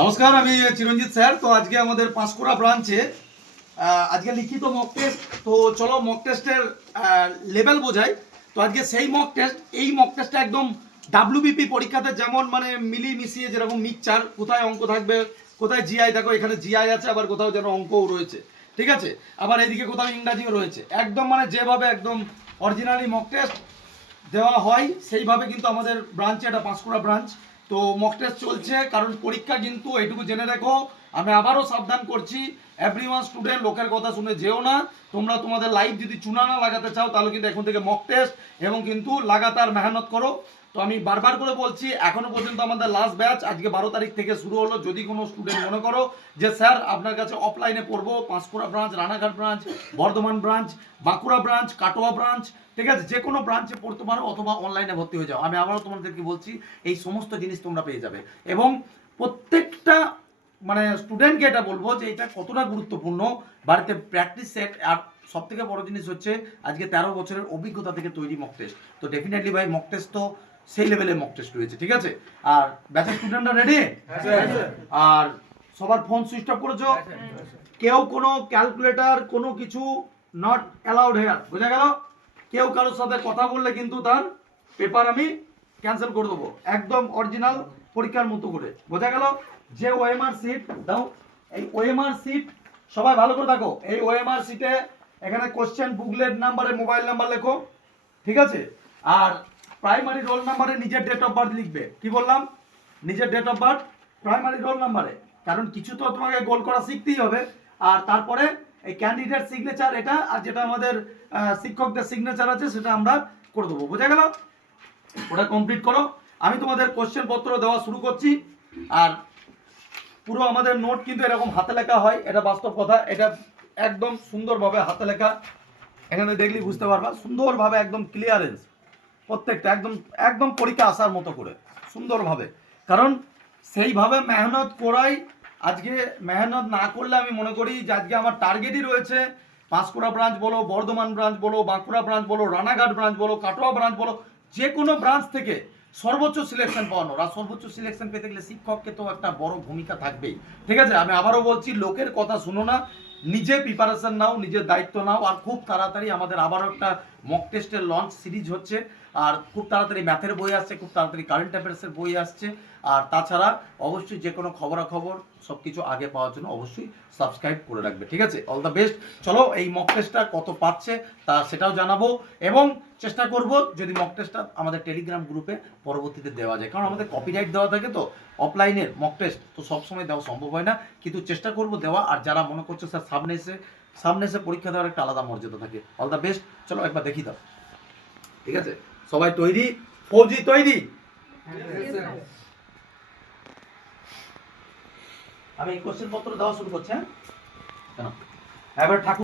নমস্কার, আমি চিরঞ্জিত স্যার। তো আজকে আমাদের পাঁশকুড়া ব্রাঞ্চে আজকে লিখিত মক টেস্ট তো চলো মক টেস্টের লেভেল বোঝাই। তো আজকে সেই মক টেস্ট এই মক টেস্টটা একদম ডাব্লিউবিপি পরীক্ষাতে যেমন মানে মিলি মিশিয়ে যেরকম মিক্সচার কোথায় অঙ্ক থাকবে, কোথায় জিআই দেখো এখানে জিআই আছে, আবার কোথাও যেন অঙ্কও রয়েছে। ঠিক আছে? আবার এদিকে কোথাও ইংরাজিও রয়েছে। একদম মানে যেভাবে একদম অরিজিনালি মক টেস্ট দেওয়া হয়, সেইভাবে কিন্তু আমাদের ব্রাঞ্চে, এটা পাঁশকুড়া ব্রাঞ্চ। তো মক টেস্ট চলছে, কারণ পরীক্ষা কিন্তু এইটুকু জেনে রেখো। আমি আবারও সাবধান করছি এভরি ওয়ান স্টুডেন্ট লোকের কথা শুনে যেও না। তোমরা তোমাদের লাইফ যদি চুনা না লাগাতে চাও, তাহলে কিন্তু এখন থেকে মক টেস্ট এবং কিন্তু লাগাতার মেহনত করো। তো আমি বারবার করে বলছি, এখনও পর্যন্ত আমাদের লাস্ট ব্যাচ আজকে বারো তারিখ থেকে শুরু হলো। যদি কোনো স্টুডেন্ট মনে করো যে, স্যার, আপনার কাছে অফলাইনে পড়ব, Panskura branch Ranaghat branch Bardhaman branch Bankura branch Katwa branch ঠিক আছে? যে কোনো ব্রাঞ্চে পড়তে পারো অথবা অনলাইনে ভর্তি হয়ে যাও। আমি আবারও তোমাদেরকে বলছি, এই সমস্ত জিনিস তোমরা পেয়ে যাবে। এবং প্রত্যেকটা মানে স্টুডেন্টকে এটা বলব যে, এটা কতটা গুরুত্বপূর্ণ। বাড়িতে প্র্যাকটিস সেট আর সব থেকে বড় জিনিস হচ্ছে, আজকে তেরো বছরের অভিজ্ঞতা থেকে তৈরি মক টেস্ট তো ডেফিনেটলি ভাই মক টেস্ট তো সেই লেভেলের মক টেস্ট রয়েছে ঠিক আছে? আর ব্যাচের স্টুডেন্টরা রেডি আর সবার ফোন সুইচ অফ করেছ? কেউ কোনো ক্যালকুলেটর কোনো কিছু নট অ্যালাউড হেয়ার বোঝা গেল? কেউ কারোর সাথে কথা বললে কিন্তু তার পেপার আমি ক্যান্সেল করে দেবো একদম অরিজিনাল পরীক্ষার মতো করে বোঝা গেল? যে ওএমআর সিট দাও এই ওএমআর সিট সবাই ভালো করে দেখো এই ওএমআর সিটে এখানে কোশ্চেন বুকলেট নাম্বারে মোবাইল নাম্বার লেখো ঠিক আছে? আর প্রাইমারি রোল নাম্বারে নিজের ডেট অফ বার্থ লিখবে। কি বললাম? নিজের date of birth primary roll নাম্বারে কারণ কিছু তো তোমাকে গোল করা শিখতেই হবে। আর তারপরে এই ক্যান্ডিডেট সিগনেচার এটা, আর যেটা আমাদের শিক্ষকদের সিগনেচার আছে, সেটা আমরা করে দেবো। বোঝা গেল? ওটা কমপ্লিট করো। আমি তোমাদের কোশ্চেন পত্র দেওয়া শুরু করছি। আর পুরো আমাদের নোট কিন্তু এরকম হাতে লেখা হয়। এটা বাস্তব কথা। এটা একদম সুন্দরভাবে হাতে লেখা। এখানে দেখলি বুঝতে পারবা। সুন্দরভাবে একদম ক্লিয়ারেন্স প্রত্যেকটা, একদম একদম পরীক্ষা আসার মতো করে, সুন্দরভাবে। কারণ সেইভাবে মেহনত করাই, আজকে মেহনত না করলে আমি মনে করি যে আজকে আমার টার্গেটই রয়েছে পাঁশকুড়া ব্রাঞ্চ বলো, বর্ধমান ব্রাঞ্চ বলো, বাঁকুড়া ব্রাঞ্চ বলো, রানাঘাট ব্রাঞ্চ বলো, কাটোয়া ব্রাঞ্চ বলো, যে কোনো ব্রাঞ্চ থেকে সর্বোচ্চ সিলেকশন পাওয়ানোর আর সর্বোচ্চ সিলেকশন পেতে গেলে শিক্ষককে তো একটা বড় ভূমিকা থাকবেই। ঠিক আছে? আমি আবারও বলছি, লোকের কথা শুনো না। নিজে প্রিপারেশন নাও নিজের দায়িত্ব নাও, আর খুব তাড়াতাড়ি আমাদের আবারও একটা মক টেস্টের লঞ্চ সিরিজ হচ্ছে। আর খুব তাড়াতাড়ি ম্যাথের বই আসছে, খুব তাড়াতাড়ি কারেন্ট অ্যাফেয়ার্সের বই আসছে। আর তাছাড়া অবশ্যই যে কোনো খবরাখবর সব কিছু আগে পাওয়ার জন্য অবশ্যই সাবস্ক্রাইব করে রাখবে, ঠিক আছে? অল দ্য বেস্ট চলো, এই মক টেস্টটা কত পাচ্ছে তা সেটাও জানাব। এবং চেষ্টা করব যদি মক টেস্টটা আমাদের টেলিগ্রাম গ্রুপে পরবর্তীতে দেওয়া যায়। কারণ আমাদের কপিরাইট দেওয়া থাকে তো অফলাইনের মক টেস্ট তো সবসময় দেওয়া সম্ভব হয় না। কিন্তু চেষ্টা করব দেওয়া। আর যারা মনে করছে, স্যার সামনে এসে সামনে এসে পরীক্ষা দেওয়ার একটা আলাদা মর্যাদা থাকে। অল দ্য বেস্ট চলো একবার দেখি দাও। ঠিক আছে? সবাই তৈরি? ফৌজি তৈরি? আমি কোশ্চেন পত্র দেওয়া শুরু করছি হ্যাঁ? এবার ঠাকুর